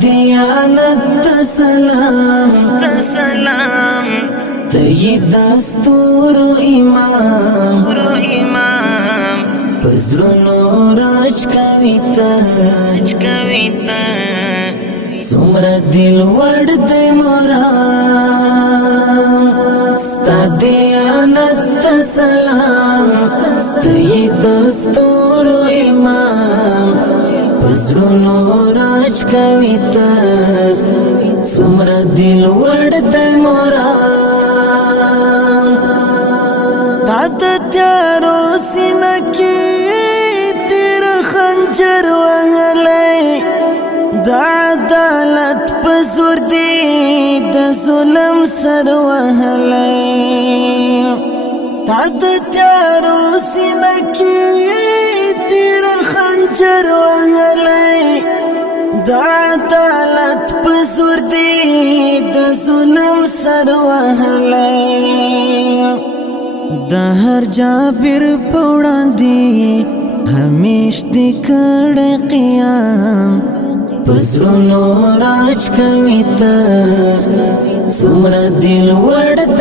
دیانت سلام تی دستور امام پزرونو راج کویتا سمر دل ورد مرام ستا دیانت سلام تی دستور امام پزرونو راج کویتا سمر دل ورد مرام تات تیارو سینکی تیر خنجر وهلی دا عدالت پزور دی دا ظلم سر وهلی تات تیارو سینکی تیر خنجر وهلی دا عدالت پزور دی دا ظلم سر وهلی دا هر جابر پوڑان دی ہمیش دی کڑ قیام پزرونو راج کویتا سمر دل ورد